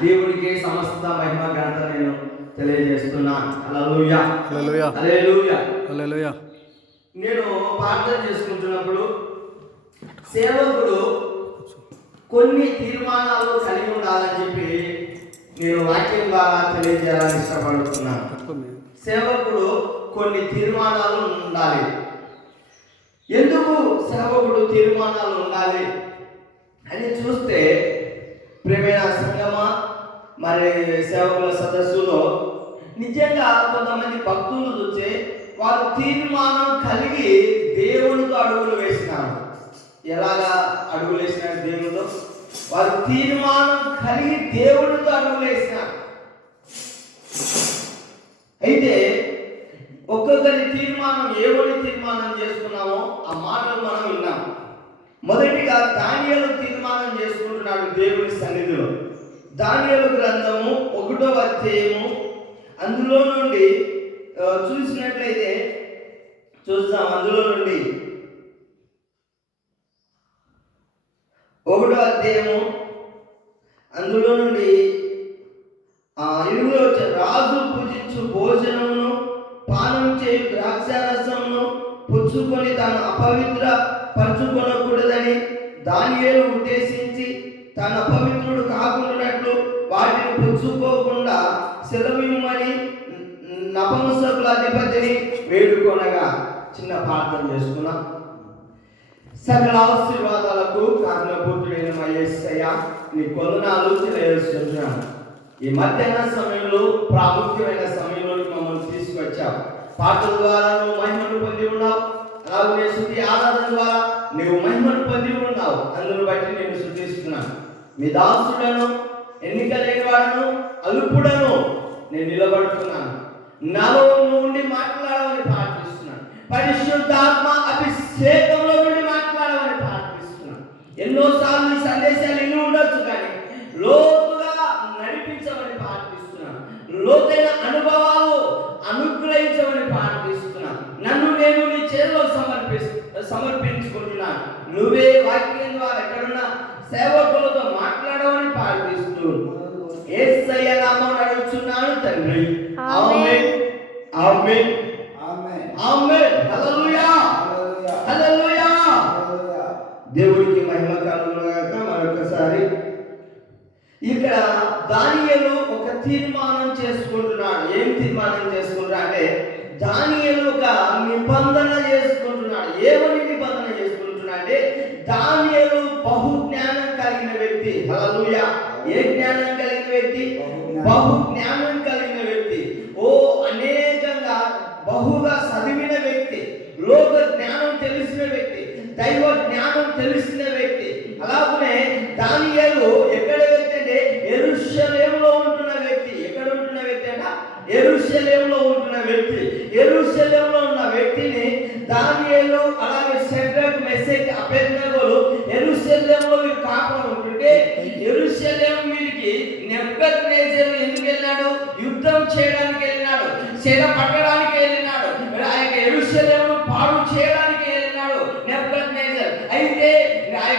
దేవుడికే సమస్త మహిమ ఘనత నేను తెలియజేస్తున్నాను నేను ప్రార్థన చేసుకుంటున్నప్పుడు సేవకుడు కొన్ని తీర్మానాలు కలిగి ఉండాలని చెప్పి నేను వాక్యం ద్వారా తెలియజేయాలని ఇష్టపడుతున్నాను. సేవకుడు కొన్ని తీర్మానాలు ఉండాలి. ఎందుకు సేవకుడు తీర్మానాలు ఉండాలి అని చూస్తే ప్రేమైన సంగమా మరి సేవకుల సదస్సులో నిజంగా కొంతమంది భక్తులు చూస్తే వారు తీర్మానం కలిగి దేవునితో అడుగులు వేసినారు. ఎలాగా అడుగులు వేసినారు దేవునితో? వారు తీర్మానం కలిగి దేవునితో అడుగులు వేసినారు. అయితే ఒక్కొక్కరి తీర్మానం ఏవని తీర్మానం చేసుకున్నామో ఆ మాటలు మనం విన్నాం. మొదటిగా ధాన్యాలు తీర్మానం దేవుని సన్నిధిలో. దానియలు గ్రంథము ఒకటో అధ్యాయము. అందులో నుండి చూసినట్లయితే చూస్తాం అందులో నుండి. ఒకటో అధ్యాయము. అందులో నుండి ఆ ఇరువురు రాజు పూజించు భోజనమును పానం చేయు ద్రాక్షారసమును పుచ్చుకొని తాను అపవిత్ర పరుచుకొనకూడదని దానియేలు ఉద్దేశించి తన పవిత్రుడు కాకుండానట్లు వాటిని పుచ్చుకోకుండా సెలవిమ్మని నపంసకుల అధిపతిని వేడుకొనగా చిన్న ప్రార్థన చేసుకున్నాం. సకల ఆశీర్వాదాలకు కారణభూతుడైన మా యేసయ్య నీ కొలనాలు తెలియజేస్తున్నాను ఈ మధ్యాహ్న సమయంలో ప్రాముఖ్యమైన సమయంలో మమ్మల్ని తీసుకొచ్చావు. పాటల ద్వారా నువ్వు మహిమను పొంది ఉన్నావు. అలాగే శుద్ధి ఆరాధన ద్వారా నువ్వు మహిమను పొంది ఉన్నావు. అందును బట్టి నేను శుద్ధిస్తున్నాను. మీ దాసుడను ఎన్నిక లేని వాడను అల్పుడను నేను నిలబడుతున్నాను. నాలో నుండి మాట్లాడాలని ప్రార్థిస్తున్నాను. పరిశుద్ధాత్మ అభిషేకం దేవుడికి మహిమ కలుగునుగాక మరొకసారి. ఇక్కడ దానియలు ఒక తీర్మానం చేసుకుంటున్నాడు. ఏం తీర్మానం చేసుకుంటున్నాడు అంటే దానియలు ఒక నిబంధన చేసుకుంటున్నాడు. ఏమని నిబంధన చేసుకుంటున్నాడు అంటే దానియలు బహు జ్ఞానం కలిగిన వ్యక్తి. హల్లెలూయా. ఏ జ్ఞానం కలిగిన వ్యక్తి? బహు తెలిసిన వ్యక్తి దైవ జ్ఞానం తెలిసిన వ్యక్తి. అలాగనే దానియేలు ఎక్కడ వ్యక్తి అంటే ఎరుషలేములో ఉంటున్న వ్యక్తి ఎక్కడ ఉంటున్న వ్యక్తి అంట? ఎరుషలేములో ఉంటున్న వ్యక్తి. ఎరుషలేములో ఉన్న వ్యక్తిని దానియేలు అలాగే సెంట్రల్ మెసేజ్ అభ్యర్థులు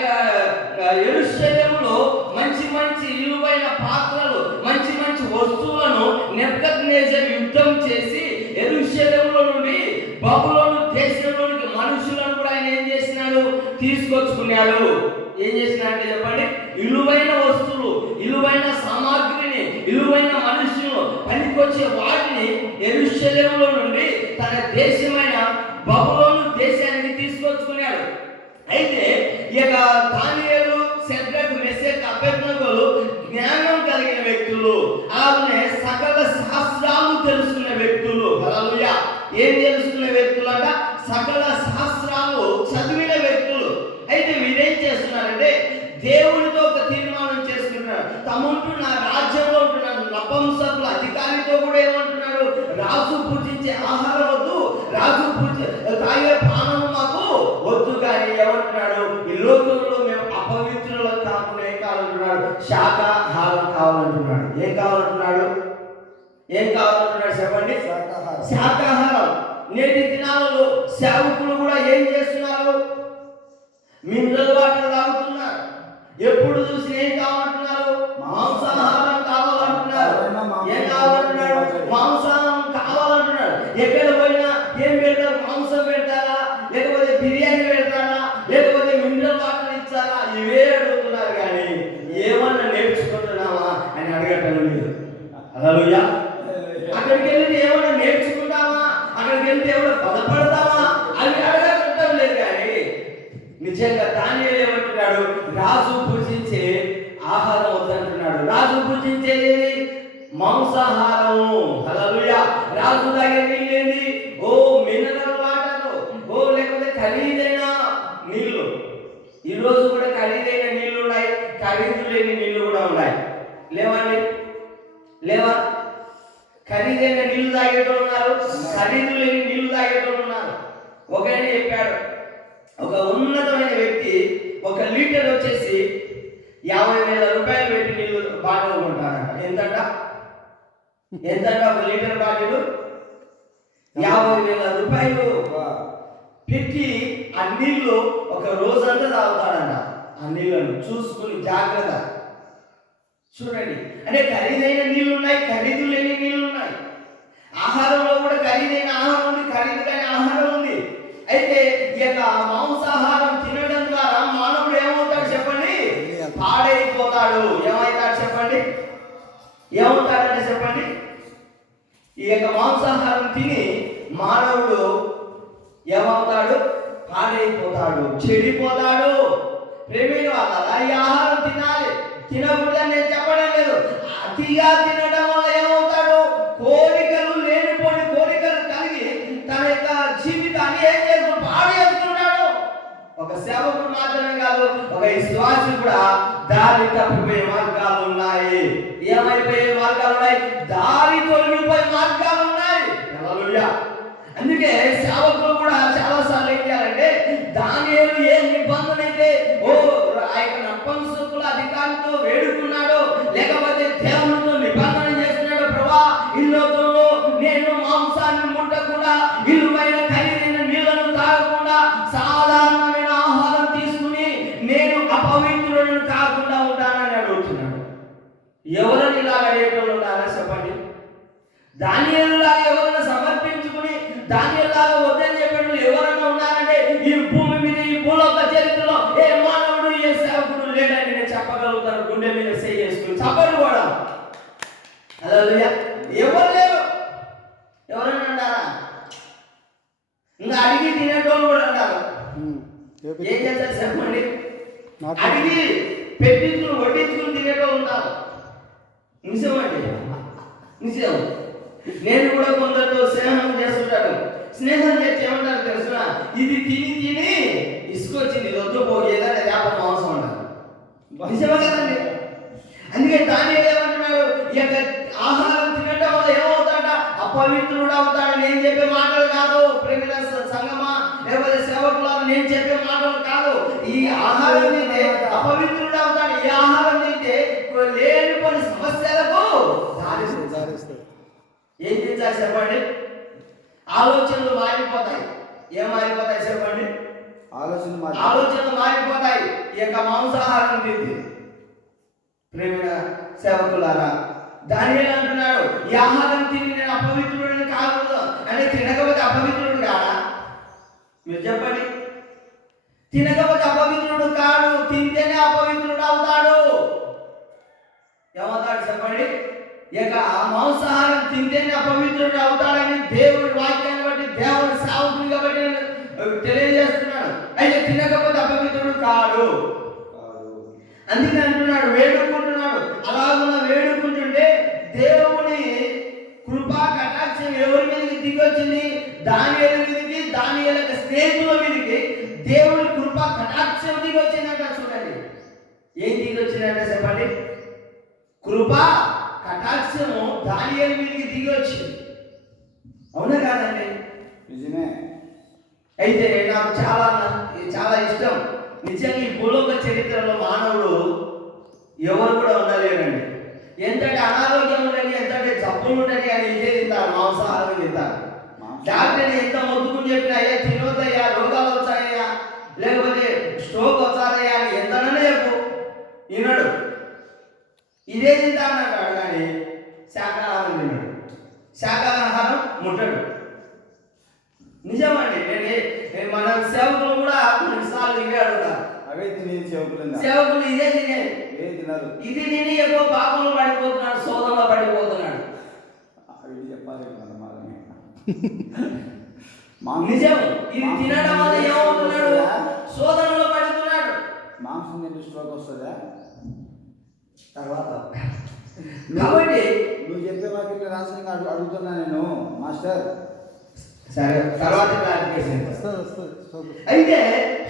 యొక్క ఎరుషలేములో మంచి మంచి విలువైన పాత్రలు మంచి మంచి వస్తువులను నెబ్బద్నేజర్ యుద్ధం చేసి ఎరుశల్యంలో నుండి బబులోను దేశంలోనికి మనుషులను కూడా ఆయన ఏం చేసినాడు? తీసుకొచ్చుకున్నాడు. ఇక దానియలు సెద్రక్ మెసేజ్ అభ్యర్థులు జ్ఞానం కలిగిన వ్యక్తులు. అలాగే సకల శాస్త్రాలు తెలుసుకున్న వ్యక్తులు. హల్లెలూయా. ఏం తెలుసుకున్న వ్యక్తులు అంట సకల శాస్త్రాలు చదివిన వ్యక్తులు. అయితే వీరేం చేస్తున్నారంటే దేవునితో ఒక తీర్మానం చేసుకుంటున్నారు. నా రాజ్యంలో ఉంటున్నాను నపంసకుల అధికారితో కూడా ఏమంటున్నాడు? రాజు పూజించే ఆహారం వద్దు. రాజు పూజ తాగే అపవిత్రులు కాకుండా కాలంటున్నాడు శాఖాహారం కావాలంటున్నాడు. ఏం కావాలంటున్నాడు? ఏం కావాలంటున్నాడు చెప్పండి? శాకాహారం. శాకాహారం. నేటి దినాలలో సేవకులు కూడా ఏం చేస్తున్నారు? మినరల్ వాటర్ తాగుతున్నారు. ఎప్పుడు చూసి ఏం కావాలంటున్నారు? మాంసాహారం కావాలంటున్నారు. ఏం కావాలంటున్నాడు? మాంసాహారం లేవండి లేవా? ఖరీదైన నీళ్ళు తాగేటోళ్ళు ఉన్నారు ఖరీదు లేని నీళ్ళు తాగేటోళ్ళు ఉన్నారు ఒక చెప్పాడు ఒక ఉన్నతమైన వ్యక్తి ఒక లీటర్ వచ్చేసి యాభై వేల రూపాయలు పెట్టి నీళ్ళు బాటిల్ కొంటాడంట ఎంతట? ఎంతట ఒక లీటర్ బాటిల్ యాభై వేల రూపాయలు. పెట్టి ఆ నీళ్ళు ఒక రోజంతా తాగుతాడంట. ఆ నీళ్ళను చూసుకుని జాగ్రత్త. చూడండి. అంటే ఖరీదైన నీళ్ళు ఉన్నాయి ఖరీదు లేని నీళ్ళు ఉన్నాయి. ఆహారంలో కూడా ఖరీదైన ఆహారం ఉంది ఖరీదు కాని ఆహారం ఉంది. అయితే ఈ యొక్క మాంసాహారం తినడం ద్వారా మానవుడు ఏమవుతాడు చెప్పండి? పాడైపోతాడు. ఏమవుతాడు చెప్పండి? ఏమవుతాడంటే చెప్పండి? ఈ యొక్క మాంసాహారం తిని మానవుడు ఏమవుతాడు? పాడైపోతాడు. చెడిపోతాడు. ప్రేమిని వాళ్ళ ఈ ఆహారం తినాలి. తినకూడదని నేను అతిగా తినడం వల్ల ఏమవుతాడు? కోరికలు లేనిపోని కోరికలు కలిగి తన యొక్క జీవితాన్ని ఏం చేసుకుని పాడు చేసుకుంటాడు ఒక సేవకుడు మాత్రమే కాదు ఒక విశ్వాసి కూడా దారి తప్పిపోయే మార్గాలు ఉన్నాయి. ఏమైపోయే మార్గాలు ఉన్నాయి? దారి తొలగిపోయే మార్గాలు ఉన్నాయి. అందుకే సేవకులు కూడా చాలా సార్లు ఏం చేయాలంటే దాని ఏ నిబంధన అయితే ఓ ఆయన యొక్క నపంసకుల అధికారితో వేడుకున్నాడో లేకపోతే ఎవరని ఇలా అడిగేటోళ్ళు ఉన్నారా చెప్పండి? దానిలాగా ఎవరైనా సమర్పించుకుని దానిలాగా వద్దని చెప్పేటప్పుడు ఎవరైనా ఉన్నారంటే ఈ భూమి మీద ఈ భూలోక చరిత్రలో ఏ మానవుడు ఏ సేవకుడు లేడని నేను చెప్పగలుగుతాను. గుండె మీద చేసుకుని చెప్పరు కూడా. ఎవరు లేరు? ఎవరైనా అంటారా ఇంకా అడిగి తినేటోళ్ళు కూడా అంటారు ఏం చేస్తారు చెప్పండి? అడిగి పెట్టించుకుని వడ్డించుకుని తినేటోళ్ళు ఉంటారు నిజమండి నిజం నేను కూడా కొందరితో స్నేహం చేస్తుంటాను. స్నేహం చేస్తే ఏమంటారు తెలుసిన ఇది తిని తిని ఇసుకొచ్చింది ఇది వద్దు పో ఏదైనా వ్యాపార మాంసం అంటారు. నిజమే కదండి? అందుకే దాని ఏమంటున్నాడు? ఈ యొక్క ఆహారం తినటం వల్ల ఏమవుతాడ అపవిత్రుడు అవుతాడని నేను చెప్పే మాటలు కాదు. నేను చెప్పే మాటలు కాదు. ఈ ఆహారం తింటే అపవిత్రుడు అవుతాడు ఈ ఆహారం తింటే లేని కొన్ని సమస్యలకు ఏం చేయాలి చెప్పండి? ఆలోచనలు మారిపోతాయి. ఏం మారిపోతాయి చెప్పండి? ఆలోచన మాట ఆలోచనలు మారిపోతాయి. ఈ యొక్క మాంసాహారం తింది ప్రేమిన సేవకులారా దానియేలు అంటున్నాడు ఈ ఆహారం తిని నేను అపవిత్రుడిని కాకూడదు. అంటే తినకపోతే అపవిత్రుడు కాడా? మీరు చెప్పండి. తినకపోతే అపవిత్రుడు కాడు తింటేనే అపవిత్రుడు అవుతాడు. ఏమవుతాడు చెప్పండి? ఇక మాంసాహారం తింటేనే అపవిత్రుడు అవుతాడని దేవుడి వాక్యాన్ని బట్టి దేవుని సావుకుని కాబట్టి నేను తెలియజేస్తున్నాను. అయితే తినకపోతే అపవిత్రుడు కాడు. కాదు. అందుకే అంటున్నాడు వేడుకుంటున్నాడు. అలాగున వేడుకుంటుంటే దేవుని కృపా కటాక్షం ఎవరి మీదకి దిగొచ్చింది? దాని మీదకి దాని స్నేహితుల మీదకి. దేవుని కృపా కటాక్షం దిగొచ్చిందంట చూడండి. ఏం దిగొచ్చిందంటే చెప్పండి? కృప కటాక్షము దాని మీదకి దిగొచ్చింది అవునా కాదండి? నిజమే. అయితే నాకు చాలా చాలా ఇష్టం. నిజంగా ఈ భూలోక చరిత్రలో మానవుడు ఎవరు కూడా ఉండలేరండి ఎంతటి అనారోగ్యం ఉండని ఎంతటి జబ్బులు ఉండని కానీ ఇదే తింటారు మాంసాహారం తింటారు. డాక్టర్ ఎంత మొత్తుకుని చెప్పినా అయ్యా తినొద్దయ్యా రోగాలు వచ్చాయ్యా లేకపోతే వినడు ఇదే తింటానంటాడు కానీ శాకాహారం తినడు. శాకాహారం ముట్టడు. నిజమండి నేను మన సేవకులు కూడా కొన్నిసార్లు ఇవే అడుగుతారు అవే తిని చెవుకులు సేవకులు ఇదే తినేది. తినరు. ఇది తిని ఎక్కువ పాపంలో పడిపోతున్నాడు సోదంలో పడిపోతున్నాడు. అవి చెప్పాలి. నిజం ఇది తినడం వల్ల ఏమవుతున్నాడు? పడుతున్నాడు మాంసం తింటే స్ట్రోక్ వస్తుందా? తర్వాత. కాబట్టి నువ్వు చెప్పే వాక్యం రాసిన అడుగుతున్నా నేను మాస్టర్. సరే తర్వాత స్ట్రోక్ అయితే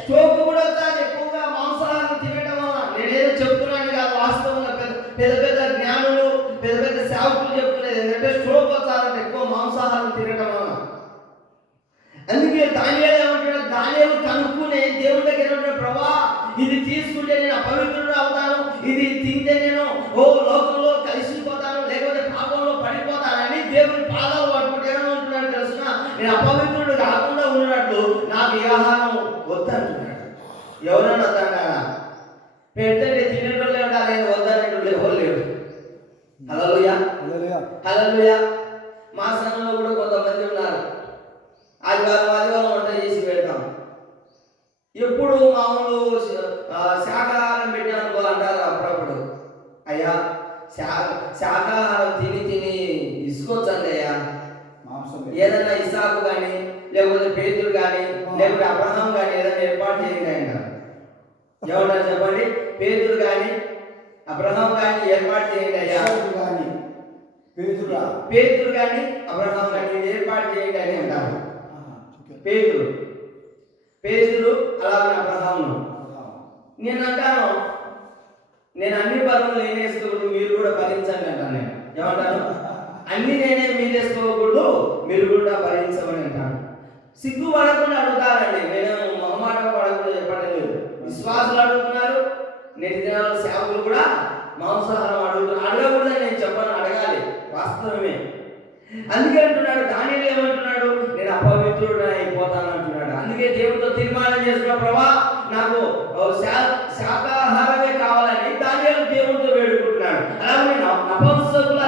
స్టోక్ కూడా ఎక్కువగా మాంసాహారం తినడం వల్ల. నేనేదో చెప్తున్నాను కాదు వాస్తవంగా పెద్ద పెద్ద పెద్ద జ్ఞానులు పెద్ద పెద్ద సేవకులు చెప్తున్నది ఏంటంటే స్ట్రోక్ వస్తారంటే ఎక్కువ మాంసాహారం తినడం వల్ల. అందుకే దానియాలు ఏమంటాడు దానియాలు కనుక్కునే దేవుడి దగ్గర ప్రభా ఇది తీసుకుంటే నేను అపవిత్రుడు అవుతాను. ఇది తింటే నేను ఓ లోకంలో కలిసిపోతాను లేకపోతే పాపంలో పడిపోతానని దేవుని పాదాలు పట్టుకుంటే ఏమంటున్నాడు తెలుసిన? నేను అపవిత్రుడు కాకుండా ఉన్నట్లు నాకు ఈ ఆహారం వద్దంటున్నాడు. ఎవరైనా వద్దంటారా? పెడితే తినేటోళ్ళే ఉండాలి నేను వద్దనేటోళ్ళు హలోయా హల్లెలూయా. హల్లెలూయా. మా సంఘంలో కూడా కొంతమంది ఉన్నారు. ఆదివారం ఆదివారం వంట చేసి పెడతాం. ఎప్పుడు మామూలు శాకాహారం పెట్టామనుకో అంటారు అప్పుడప్పుడు. అయ్యా శా శాకాహారం తిని తిని ఇసుకోవచ్చండి అయ్యా. మాంసం ఏదైనా ఇసాకు కానీ లేకపోతే పేతులు కానీ లేకపోతే అబ్రహాం కానీ ఏదైనా ఏర్పాటు చేయండి అంటారు ఏమంటారు చెప్పండి? పేతులు కానీ అబ్రహాం కానీ ఏర్పాటు చేయండి అయ్యా. పేతురా. పేతులు కానీ అబ్రహాం కానీ ఏర్పాటు చేయండి అని అంటారు. ఆహా. పేతులు పేతులు అలాగే అబ్రహామును. నేను అంటాను నేను అన్ని పనులు నేనేసుకోకూడదు మీరు కూడా భరించండి అంటాను నేను. ఏమంటాను? అన్ని నేనే మీరేసుకోకూడదు మీరు కూడా భరించమని అంటాను. సిగ్గు పడకుండా అడుగుతారండి. నేను మొహమాట పడకుండా చెప్పడం విశ్వాసులు అడుగుతున్నారు నేటి దినాల్లో సేవకులు కూడా మాంసాహారం అడుగుతున్నారు. అడగకూడదని నేను చెప్పను అడగాలి వాస్తవమే. అందుకే అంటున్నాడు దానిలో ఏమంటున్నాడు? నేను అపవిత్రుడు అయిపోతాను అంటున్నాడు. అందుకే దేవుడితో తీర్మానం చేసుకున్న ప్రభా నాకు ఓ శాకాహారమే కావాలని దాని దేవుడితో వేడుకుంటున్నాడు. అలాగే నపంసకుల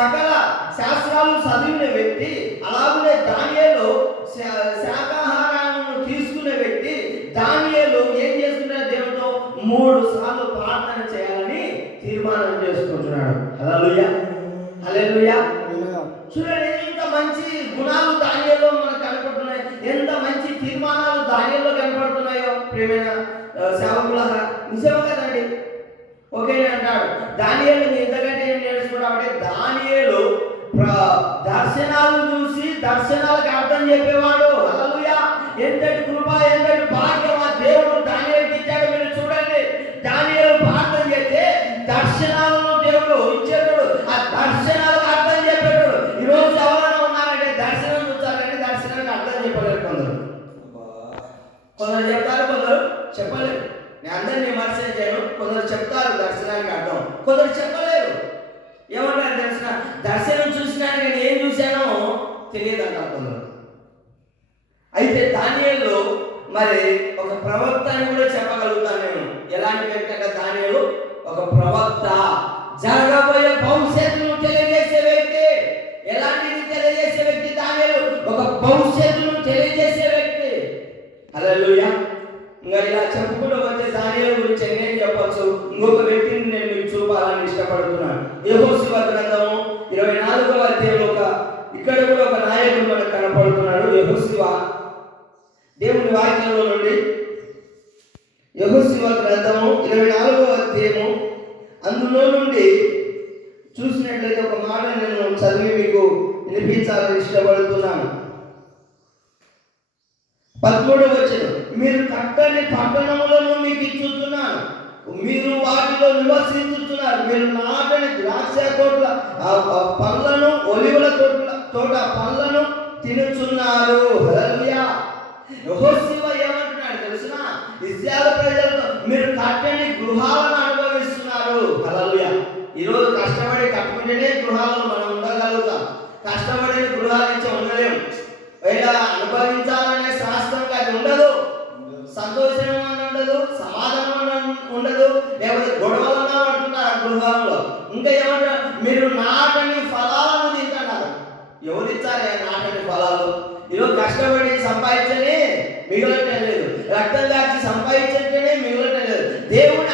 సకల శాస్త్రాలు చదివిన వ్యక్తి అలాగే దానియేలు దానియేలు దర్శనాలు చూసి దర్శనాలకు అర్థం చెప్పేవాడు. హల్లెలూయా. ఎంతటి కృప ఎంతటి భాగ్యం ఆ దేవుడు దానియేలుకి ఇచ్చాడు మీరు చూడండి. దానియేలు ప్రార్థన చేస్తే దర్శనాలను దేవుడు ఇచ్చేటోడు ఆ దర్శనాలకు అర్థం చెప్పేటోడు ఈ రోజు ఎవరైనా ఉన్నారంటే దర్శనం చూస్తారంటే దర్శనానికి అర్థం చెప్పలేరు కొందరు. కొందరు చెప్తారు కొందరు చెప్పలేరు. నేను అందరినీ విమర్శనం చేయను కొందరు చెప్తారు దర్శనానికి అర్థం. కొందరు ఏమంటారు దర్శనం చూసినా నేను ఏం చూశానో తెలియదు అంటారు అయితే దానియేలు మరి ఒక ప్రవక్త అని కూడా చెప్పగలుగుతాను నేను. ఎలాంటి వ్యక్తి అంటే దానియేలు? ఒక ప్రవక్త. జరగబోయే భవిష్యత్తును తెలియజేసే వ్యక్తి. ఎలాంటిది తెలియజేసే వ్యక్తి ధాన్యాలు ఒక భవిష్యత్తును తెలియజేసే వ్యక్తి. అలా ఇంకా ఇలా చెప్పుకుంటూ వచ్చే దానియేలు గురించి నేను చెప్పచ్చు? ఇంకొక వ్యక్తిని నేను మీకు చూపాలని ఇష్టపడుతున్నాను. ఏహో ఇక్కడ కూడా ఒక నాయకుడు మనకు కనపడుతున్నాడు యహుశివ దేవుని వాక్యంలో నుండి యహుశివ గ్రంథము ఇరవై నాలుగవ అధ్యయము. అందులో నుండి చూసినట్లయితే ఒక మాట నేను చదివి మీకు వినిపించాలని ఇష్టపడుతున్నాను. పదమూడవ వచ్చిన మీరు కట్టని పట్టణంలో మీకు ఇచ్చుతున్నాను. మీరు వాటిలో నివసించుతున్నారు మీరు నాటని ద్రాక్ష తోటల పళ్ళను ఒలివల తోటల తోట పళ్ళను తినుచున్నారు. ఏమంటున్నాడు తెలిసిన? ఇస్రాయల్ మీరు సంపాదించనే మిగలటం లేదు. రక్తం దాచి సంపాదించటమే మిగలటం లేదు. దేవుని